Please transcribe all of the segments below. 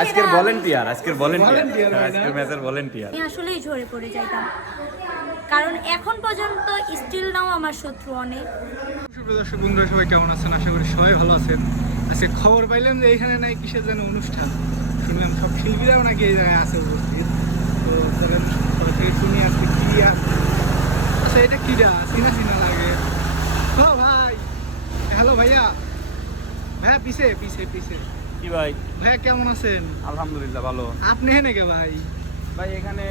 আজকের ভলান্টিয়ার আজকের ম্যাচের ভলান্টিয়ার। আমি আসলেই ঝরে পড়ে যাইতাম, কারণ এখন পর্যন্ত স্টিল নাও আমার শত্রু অনেক। দর্শক বন্ধুরা সবাই কেমন আছেন? আশা করি সবাই ভালো আছেন। আজকে খবর পাইলাম যে এখানে নাই কিসের যেন অনুষ্ঠান, শুনলাম সব শিল্পীরাও নাকি এই জায়গায় আছে উপস্থিত। তো চলেন সরাসরি শুনি আজকে কি আছে। আচ্ছা এটা কিরা চিনা চিনা লাগে। ও ভাই, হ্যালো ভাইয়া। ভাইয়া পিছে পিছে পিছে কি ভাই? ভাইয়া কেমন আছেন? আলহামদুলিল্লাহ ভালো। আপনি হ্যাঁ নাকি ভাই? ভাই এখানে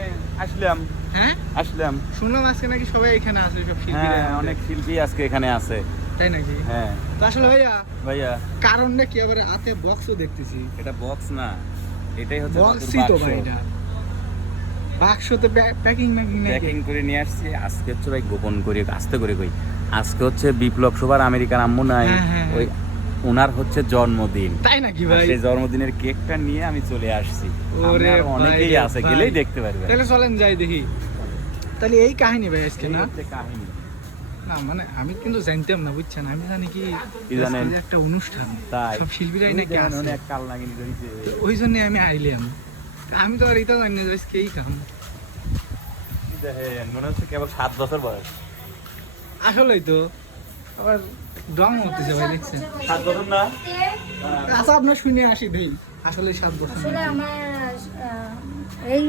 আসলাম। হ্যাঁ আসলাম, শুনলাম আজকে নাকি সবাই এখানে আছে, সব শিল্পীরা। হ্যাঁ অনেক শিল্পী আজকে এখানে আছে। তাই নাকি? হ্যাঁ তো আসলে ভাইয়া ভাইয়া, কারণটা কি? আবার হাতে বক্সও দেখতেছি। এটা বক্স না, এটাই হচ্ছে বক্সই তো ভাই, এটা বাক্সতে প্যাকিং ম্যাকিং নাকি? প্যাকিং করে নিয়ে আসছি। আজকে হচ্ছে ভাই গোপন করে আস্তে করে কই, আজকে হচ্ছে বিপ্লব সভার আমেরিকার আম্মু নাই, হ্যাঁ। ওই ওনার হচ্ছে জন্মদিন। তাই নাকি ভাই? সেই জন্মদিনের কেকটা নিয়ে আমি চলে আসছি। ওরে আপনার অনেকেই ভাই, আছে, ভাই। গেলেই দেখতে পারবেন। তাহলে চলেন যাই দেখি। তাহলে এই কাহিনী ভাই আজকে এই না? হচ্ছে কাহিনী। না মানে আমি কিন্তু জানতাম না, বুঝছেন? আমি জানি কি কি জানেন? আজকে একটা অনুষ্ঠান, তাই সব শিল্পীরাই নাকি আছে। অনেক কাল লাগিয়ে দিয়েছে। ওই জন্য আমি আইলাম। আমি তো আর এটা জানি না যে আজকে এই কাম। দেখেন মনে হচ্ছে কেবল 7 বছর বয়স। আসলেই তো আবার ডং হতেছে ভাই, দেখছেন? 7 বছর না? আচ্ছা আপনার শুনে আসি দেই, আসলে 7 বছর আসলে নাকি? আমার এই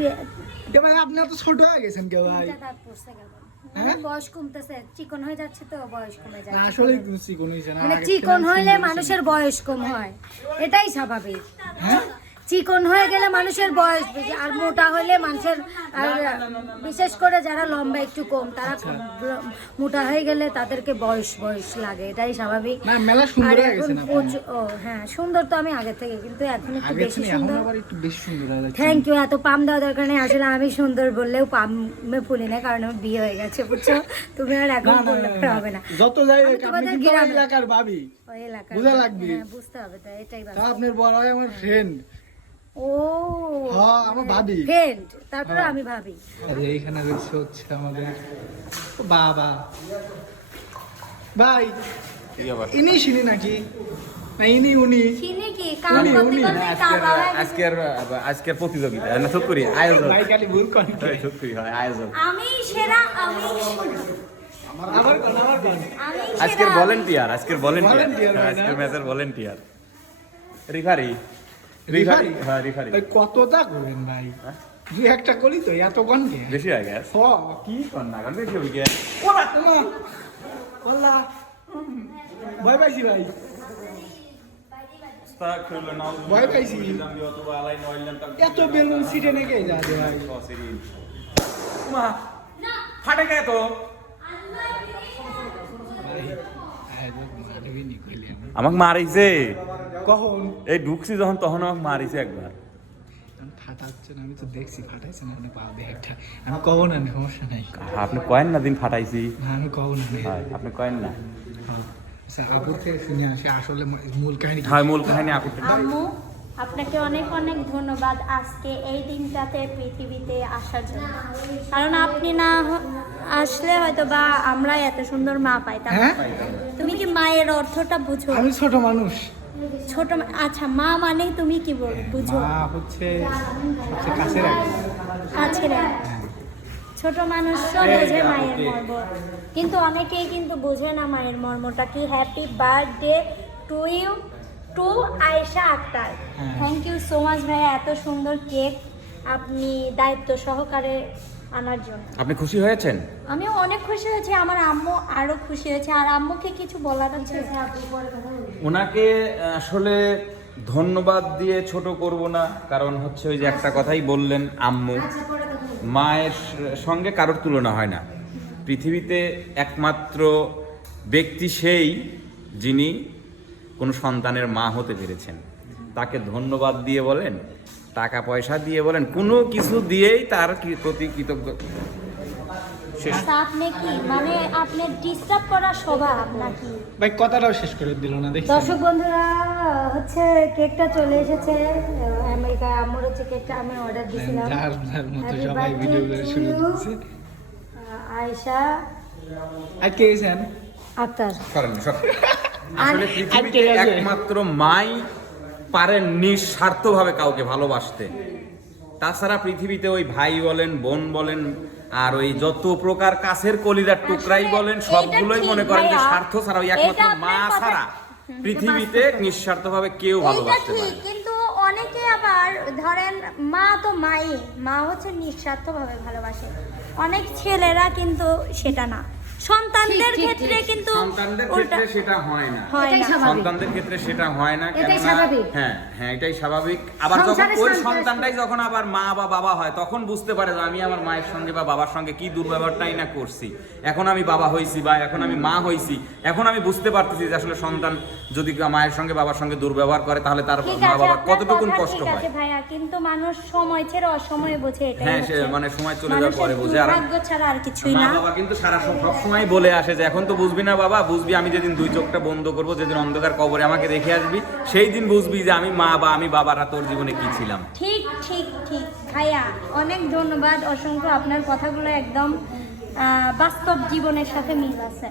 এ ভাই আপনি তো ছোট হয়ে গেছেন কে ভাই? তিনটা দাঁত পড়ছে গেল। হ্যাঁ? বয়স কমতেছে, চিকন হয়ে যাচ্ছে তো বয়স কমে না যাচ্ছে। আসলে কিন্তু চিকন হয়েছে না, মানে আগের চিকন থেকে হইলে সুন্দর মানুষের বয়স কম হয়, এটাই স্বাভাবিক। হ্যাঁ? চিকন হয়ে গেলে মানুষের বয়স বেশি, আর মোটা হলে মানুষের, আর বিশেষ করে যারা লম্বা একটু কম তারা মোটা হয়ে গেলে তাদেরকে বয়স বয়স লাগে, এটাই স্বাভাবিক। না মেলা সুন্দর আর হয়ে এখন গেছেন আপনি। ও হ্যাঁ, সুন্দর তো আমি আগে থেকে, কিন্তু এখন একটু আগের বেশি থেকে এখন সুন্দর। আবার একটু বেশি সুন্দর হয়ে যাচ্ছে। Thank you. এত পাম দেওয়া দরকার নেই, আসলে আমি সুন্দর বললেও পামে ফুলি না, কারণ আমার বিয়ে হয়ে গেছে, বুঝছো? তুমি আর এখন বললে হবে না। যত যাই আমি হোক আপনি তোমাদের কিন্তু আমার গ্রামে- এলাকার ভাবি। ওই এলাকায় বুঝা লাগবে। হ্যাঁ, বুঝতে হবে, তো এটাই তা বাস্তব। আপনার বড় হয় আমার ফ্রেন্ড। ও হ্যাঁ আমার ভাবি। ফ্রেন্ড, তারপরে হ্যাঁ। আমি ভাবি। আর এইখানে রয়েছে হচ্ছে আমাদের বাবা। ভাই কি আবার? ইনি চিনি নাকি? না ইনি উনি? চিনি কি কাম করতে করতে কালা হয়ে গেছে। আজকের প্রতিযোগিতা না, সব করি আয়োজন। ভাই খালি ভুল করেন। সব করি হয় আয়োজন। আমি সেরা, আমি আমার কোন আজকের সেরা। ভলান্টিয়ার Volunteer ভাই না? আজকের ম্যাচের ভলান্টিয়ার। Referee referee? হ্যাঁ রেফারি। ভাই কতটা করবেন ভাই? দুই একটা করি তো এত কনকে? বেশি হয়ে গেছে। কি কর না কর, বেশি হয়ে গেছে। ভয় পাইছি ভাই, ভয় পাইছি। এত বেলুন সিটে নেকে যাচ্ছে ভাই। ফাটে গে তো আমাকে মারিছে। কখন এই ঢুকছি যখন তখন আমাকে মারিছে একবার। ফাটাচ্ছে না? আমি তো দেখছি ফাটাইছে না, পা দিয়ে একটা। আমি কখন না, সমস্যা নাই। আপনি কয়েন না দিন ফাটাইছি। না আমি কখন না। হয় আপনি কয়েন না। আচ্ছা আপুর থেকে শুনে আসি আসলে মূল কাহিনী কি? হয় মূল কাহিনী আপুর। আম্মু, আপনাকে অনেক অনেক ধন্যবাদ আজকে এই দিনটাতে পৃথিবীতে আসার জন্য, কারণ আপনি না আসলে হয়তো বা আমরা এত সুন্দর মা পাইতাম। হ্যাঁ তুমি কি মায়ের অর্থটা বুঝো? আমি ছোট মানুষ। ছোট আচ্ছা, মা মানে তুমি কি বুঝো? মা হচ্ছে সবচেয়ে কাছের একজন। কাছের এক। ছোট মানুষও বোঝে মায়ের মর্ম, কিন্তু অনেকেই কিন্তু বোঝে না মায়ের মর্মটা কি। Happy birthday to you, to Ayesha Akter. হ্যাঁ। থ্যাংক ইউ সো মাচ ভাইয়া, এত সুন্দর কেক আপনি দায়িত্ব সহকারে আনার জন্য। আপনি খুশি হয়েছেন? আমি অনেক খুশি হয়েছি, আমার আম্মু আরো খুশি হয়েছে। আর আম্মুকে কিছু বলার আছে? ওনাকে আসলে ধন্যবাদ দিয়ে ছোট করব না, কারণ হচ্ছে ওই যে একটা কথাই বললেন, আম্মু মায়ের সঙ্গে কারোর তুলনা হয় না। পৃথিবীতে একমাত্র ব্যক্তি সেই যিনি কোনো সন্তানের মা হতে পেরেছেন। তাকে ধন্যবাদ দিয়ে বলেন, টাকা পয়সা দিয়ে বলেন, কোনো কিছু দিয়েই তার প্রতি কৃতজ্ঞ। আচ্ছা, আপনি কি মানে আপনি ডিস্টার্ব করার স্বভাব নাকি? ভাই কথাটাও শেষ করে দিল না, দেখছি। দর্শক বন্ধুরা, হচ্ছে কেকটা চলে এসেছে আমেরিকায়। আম্মুর হচ্ছে কেকটা আমি অর্ডার দিয়েছিলাম। যার যার মতো Happy সবাই birthday ভিডিও করে to শুরু you, দিচ্ছে। আয়েশা আর কে গেছেন? আক্তার। আসলে পৃথিবীতে একমাত্র মাই পারেন নিঃস্বার্থভাবে কাউকে ভালোবাসতে। তাছাড়া পৃথিবীতে ওই ভাই বলেন, বোন বলেন, আর ওই যত প্রকার কাছের কলিজার টুকরাই বলেন, সবগুলোই মনে করেন যে স্বার্থ ছাড়া, ওই একমাত্র মা ছাড়া পৃথিবীতে নিঃস্বার্থভাবে কেউ এটা ভালোবাসতে ঠিক, পারে না। কিন্তু অনেকে আবার ধরেন মা তো মাই, মা হচ্ছে নিঃস্বার্থভাবে ভালোবাসে। অনেক ছেলেরা কিন্তু সেটা না, সন্তানদের ক্ষেত্রে কিন্তু সন্তানদের উল্টা ক্ষেত্রে সেটা হয় না। হয় এটাই না। স্বাভাবিক। সন্তানদের ক্ষেত্রে সেটা হয় না, এটাই কেননা স্বাভাবিক। হ্যাঁ হ্যাঁ এটাই স্বাভাবিক। আবার যখন সংসারে ওই সন্তান- সন্তানটাই যখন আবার মা বা বাবা হয়, তখন বুঝতে পারে যে আমি আমার মায়ের সঙ্গে বা বাবার সঙ্গে কি দুর্ব্যবহারটাই না করছি। এখন আমি বাবা হইছি বা এখন আমি মা হইছি, এখন আমি বুঝতে পারতেছি যে আসলে সন্তান যদি মায়ের সঙ্গে বাবার সঙ্গে দুর্ব্যবহার করে, তাহলে তার ঠিক মা আছে, বাবার আপনার কতটুকুন কথা কষ্ট ঠিক হয়। আছে ভাইয়া, কিন্তু মানুষ সময় ছেড়ে অসময়ে বোঝে, এটাই হ্যাঁ, হচ্ছে। সে মানে সময় চলে যাওয়ার পরে মানুষের বোঝে। আর দুর্ভাগ্য ছাড়া আর কিছুই মা না। বাবা কিন্তু সবসময় বলে আসে যে এখন তো বুঝবি না বাবা, বুঝবি আমি যেদিন দুই চোখটা বন্ধ করবো, যেদিন অন্ধকার কবরে আমাকে রেখে আসবি, সেই দিন বুঝবি যে আমি মা বা আমি বাবারা তোর জীবনে কি ছিলাম। ঠিক ঠিক ঠিক ভাইয়া, অনেক ধন্যবাদ, অসংখ্য। আপনার কথাগুলো একদম বাস্তব জীবনের সাথে মিল আছে।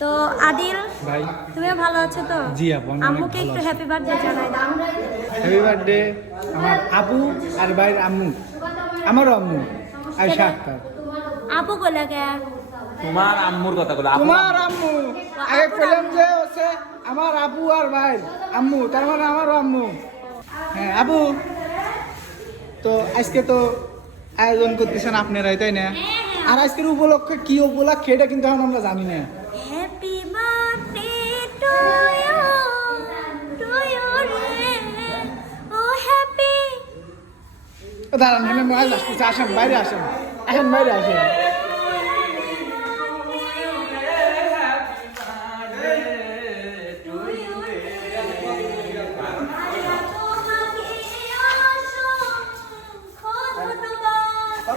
তো আদিল ভাই তুমি ভালো আছো তো? জি আপু, আমি অনেক আম্মুকে ভালো একটু আছি। হ্যাপি বার্থডে জানাই দাও। হ্যাপি বার্থডে আমার আপু আর ভাইয়ের আম্মু, আমারও আম্মু আয়শা আক্তার। আপু কইলা কে? তোমার আম্মুর কথা বলো। তোমার আম্মু আগে বললাম যে হচ্ছে আমার আপু আর ভাই আম্মু, তার মানে আমারও আম্মু। হ্যাঁ আপু, তো আজকে তো আয়োজন করতেছেন আপনারাই, তাই না? আর আজকের উপলক্ষে কি উপলক্ষে এটা কিন্তু এখন আমরা জানি না। Happy birthday to you, to you রে, ও হ্যাপি। দাঁড়ান, এখানে মাছ আসতেছে, আসেন বাইরে আসেন, আসেন বাইরে আসেন।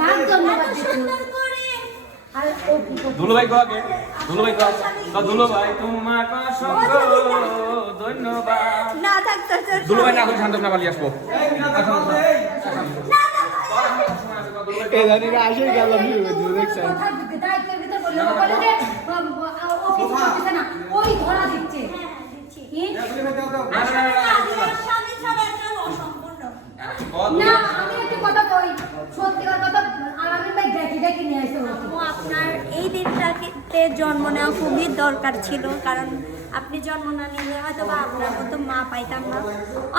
কার ধন্যবাদ দিচ্ছ? আর ও কি করছে? দুলু ভাই আগে, দুলু ভাই দুলু ভাই তোমাকে অসংখ্য ধন্যবাদ। না থাকতো তো দুলু ভাই না এখন শান্তনা বালি আসবো। এই জানি না আসে গেল দেখছেন। কথার দিকে দায়িত্বের ভিতর বললে ও বলে যে ও কিছু করতেছে না, ওই ধরা দিচ্ছে। কি? স্বামী ছাড়া একটা অসম্পূর্ণ। না, আমি একটু কথা কই, সত্যিকার কথা। আর আমি ভাই দেখি নিয়ে আসতে হতো। আপু, আপনার এই দিনটাতে জন্ম নেওয়া খুবই দরকার ছিল, কারণ আপনি জন্ম না নিলে হয়তো বা আপনার মতো মা পাইতাম না।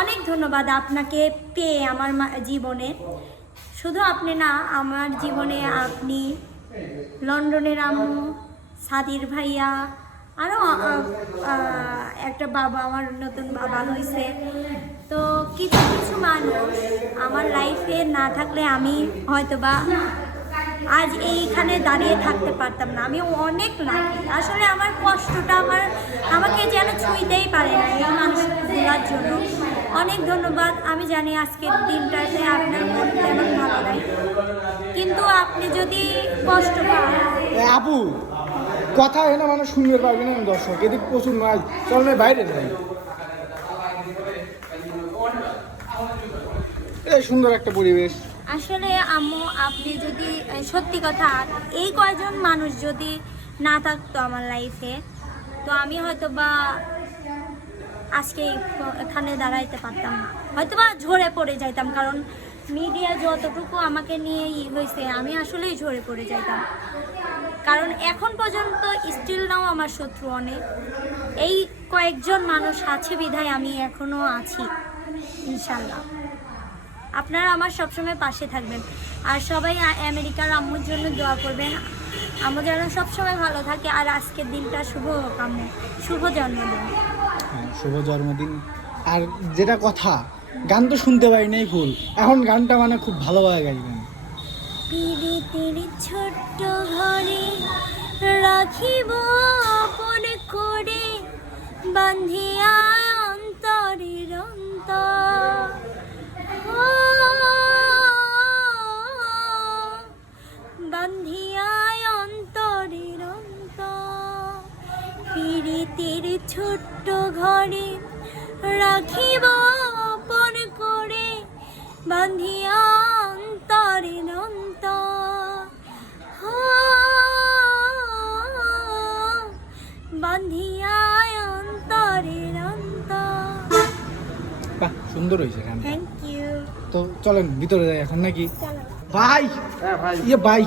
অনেক ধন্যবাদ আপনাকে পেয়ে আমার জীবনে। শুধু আপনি না, আমার জীবনে আপনি, লন্ডনের আম্মু, সাদির ভাইয়া, আরও একটা বাবা, আমার নতুন বাবা হয়েছে। তো কিছু কিছু মানুষ আমার লাইফে না থাকলে আমি হয়তোবা আজ এইখানে দাঁড়িয়ে থাকতে পারতাম না। আমি অনেক লাকি, আসলে আমার কষ্টটা আমাকে যেন ছুঁইতেই পারে না এই মানুষগুলোর জন্য। অনেক ধন্যবাদ। আমি জানি আজকের দিনটাতে আপনার মন তেমন ভালো নাই, কিন্তু আপনি যদি কষ্ট পান। আপু কথা এখানে মানে শুনতে পারবেন না দর্শক, এদিক প্রচুর মাছ, চল না বাইরে যাই। এই সুন্দর একটা পরিবেশ। আসলে আম্মু, আপনি যদি সত্যি কথা, এই কয়জন মানুষ যদি না থাকতো আমার লাইফে, তো আমি হয়তো বা আজকে এখানে দাঁড়াইতে পারতাম না, হয়তো বা ঝরে পড়ে যাইতাম। কারণ মিডিয়া যতটুকু আমাকে নিয়ে হয়েছে, আমি আসলেই ঝরে পড়ে যাইতাম। কারণ এখন পর্যন্ত স্টিল নাও আমার শত্রু অনেক। এই কয়েকজন মানুষ আছে বিধায় আমি এখনও আছি, ইনশাল্লাহ। আপনারা আমার সবসময় পাশে থাকবেন, আর সবাই আমেরিকার আম্মুর জন্য দোয়া করবেন। আম্মু যেন সবসময় ভালো থাকে। আর আজকের দিনটা শুভ হোক আম্মু, শুভ জন্মদিন। হ্যাঁ, শুভ জন্মদিন। আর যেটা কথা, গান তো শুনতে পারি নাই ফুল, এখন গানটা মানে খুব ভালোভাবে গাইবেন। পীড়িতের ছোট্ট ঘরে রাখিব আপন করে, বান্ধিয়া অন্তরের অন্তর। বান্ধিয়া অন্তরের অন্তর, পীড়িতের ছোট্ট ঘরে রাখিব আপন করে, বান্ধিয়া অন্তরের অন্তর। বান্ধিয়া অন্তরের অন্তর। বাহ, সুন্দর হয়েছে গানটা। Thank you. তো চলেন ভিতরে যাই এখন নাকি চলো। ভাই হ্যাঁ ভাই ইয়ে ভাই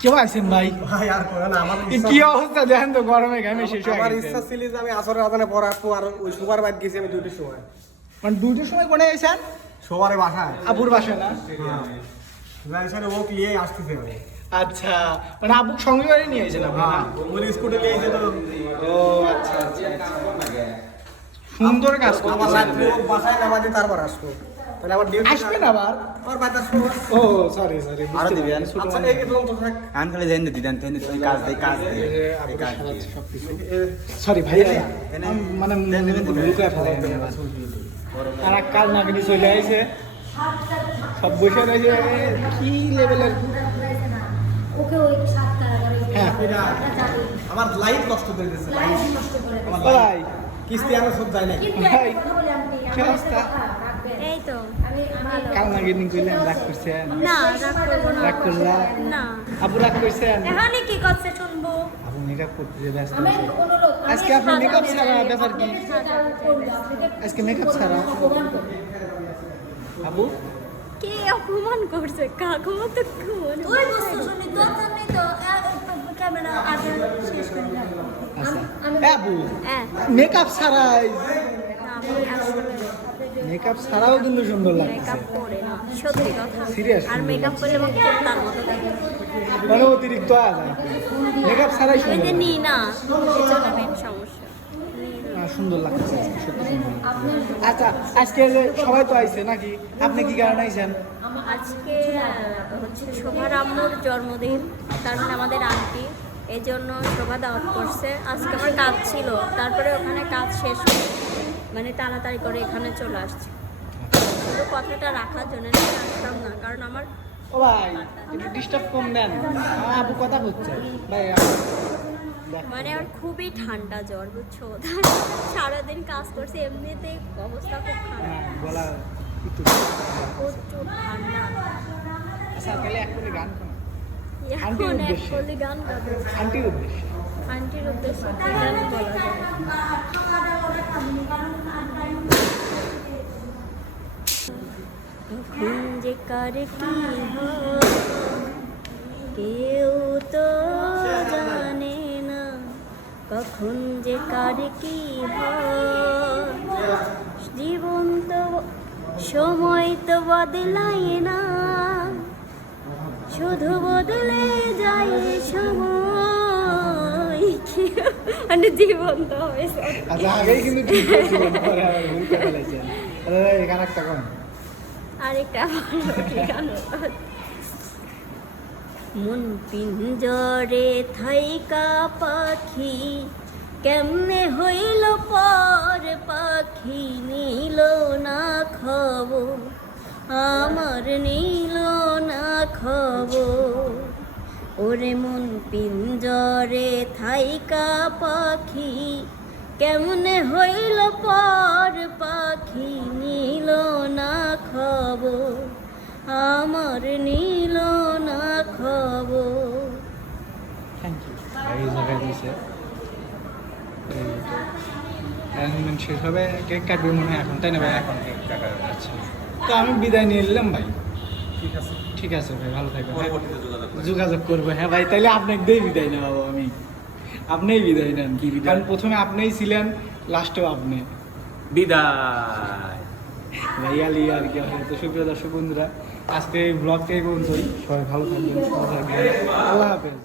কেউ আছেন ভাই ভাই আর করো না আমার এ কি অবস্থা দেখেন তো গরমে ঘামে শেষ হয়ে আমার গেছে। ইচ্ছা ছিল যে আমি আসরের আদানে পর আসবো আর ওই সুপার বাইক গেছি আমি 2টির সময় মানে 2টার সময় কোনে আইছেন সবারে বাসায় আবুর বাসা না লাইসেন্স ওক নিয়ে আসতেছে ভাই আচ্ছা মানে আবুক সঙ্গে করে নিয়ে আইছেন আপনি না? ওই স্কুটি নিয়ে এসে তো ও আচ্ছা আচ্ছা সুন্দর কাজ আমার করতেছেন রাত্রে ওক বাসায় নামাজে তারপর আসবো তাহলে আমার ডিউটি আসবেন আবার আমার বাজার সময় ও সরি সরি আরো দিবেন। আচ্ছা এই কি তো থাক আমি খালি দেন দিতেন তেন তুই কাজ দেই কাজ দেই এই কাজ দেই সরি ভাই মানে ভুল করে ফেলাই আমি আবার। আর এক কাজ না কিনে চলে আইছে সব বসে রয়েছে কি লেভেলের ওকে ওই 7 কারাগারে হ্যাঁ। আমার লাইট নষ্ট করে দিয়েছে লাইট নষ্ট করে দেয়। আমার ভাই কিস্তি আমি সব যায় না কিন্তু ভাই, একটা কথা বলি আন্টি, কি আমার অবস্থা? একটা কথা রাখবেন। এই তো আমি কাল না গিয়ে কইলেন রাগ করছেন না রাগ করবো না। রাগ করলা না আবু রাগ করছেন এখানে কি করছে শুনবো? আবু মেকআপ করতে যে ব্যস্ত আমি আছে। অনুরোধ আজকে আপনি মেকআপ ছাড়া ব্যাপার কি আজকে মেকআপ ছাড়া আবু কে অপমান করছে? কাকু তো খুন। ওই বস্তু শুনি দরকার নেই তো ক্যামেরা আগে শেষ করে দাও। আচ্ছা আবু হ্যাঁ মেকআপ ছাড়াই আমি আসলে মেকআপ ছাড়াও কিন্তু সুন্দর লাগছে মেকআপ করে না, সত্যি কথা। Serious? আর মেকআপ করলে আমাকে তার মতো লাগে। মানে অতিরিক্ত আজ মেকআপ ছাড়াই ওই সুন্দর যে নি না, এই জন্য মেন সমস্যা। সুন্দর লাগছে আজকে, সত্যি সুন্দর লাগছে। আচ্ছা আজকে যে সবাই তো আইছে নাকি আপনি কি কারণে আইছেন আজকে হচ্ছে শোভার আম্মুর জন্মদিন, তার মানে আমাদের আন্টি, এই জন্য শোভা দাওয়াত করছে। আজকে আমার কাজ ছিল, তারপরে ওখানে কাজ শেষ করে মানে তাড়াতাড়ি করে এখানে চলে আসছি। শুধু কথাটা রাখার জন্য না আসতাম না, কারণ আমার ও ভাই একটু ডিস্টার্ব কম দেন আবু কথা হচ্ছে ভাই মানে আমার খুবই ঠান্ডা জ্বর, বুঝছো? সারাদিন কাজ করছে, এমনিতেই অবস্থা খুব ঠান্ডা, বলা একটু প্রচুর ঠান্ডা। আচ্ছা তাহলে এক করে গান শোনা এখন আন্টির এক উদ্দেশ্যে। কলি গান গাবো। আন্টির উদ্দেশ্যে আন্টির উদ্দেশ্যে কি গান বলা যায়? কখন যে কার কি হয় কেউ তো জানে না, কখন যে কার কি হয়। জীবন তো সময় তো বদলায় না, শুধু বদলে যায় সময়। মানে জীবন তো হবে সব। আচ্ছা আগেই কিন্তু ঠিক করছিলেন পরে আবার ভুল করে ফেলেছেন এই গান একটা কোন আরেকটা ভালো ঠিকানা। মন পিঞ্জরে থাইকা পাখি কেমনে হইল পর পাখি, নিল না খবর আমার, নিল না খবর। ওরে মন পিঞ্জরে থাইকা পাখি কেমনে হইল পর পাখি, নিল না খবর আমার, নিল না খবর। থ্যাংক ইউ এই জায়গায় দিয়েছে অ্যারেঞ্জমেন্ট শেষ হবে কেক কাটবে মনে হয় এখন তাই না ভাই এখন কেক কাটা আচ্ছা তো আমি বিদায় নিয়ে নিলাম ভাই ঠিক আছে ঠিক আছে ভাই ভালো থাকবেন হ্যাঁ? পরবর্তীতে যোগাযোগ করবো। যোগাযোগ করবো হ্যাঁ ভাই তাইলে আপনাকে দিয়েই বিদায় নেওয়াবো আমি আপনিই বিদায় নেন কি বিদায়? কারণ প্রথমে আপনিই ছিলেন লাস্টেও আপনি বিদায়। ভাইয়া লি আর কি হয় তো সুপ্রিয় দর্শক বন্ধুরা আজকে এই ব্লগটাই পর্যন্তই সবাই ভালো থাকবেন সুস্থ থাকবেন আল্লাহ হাফেজ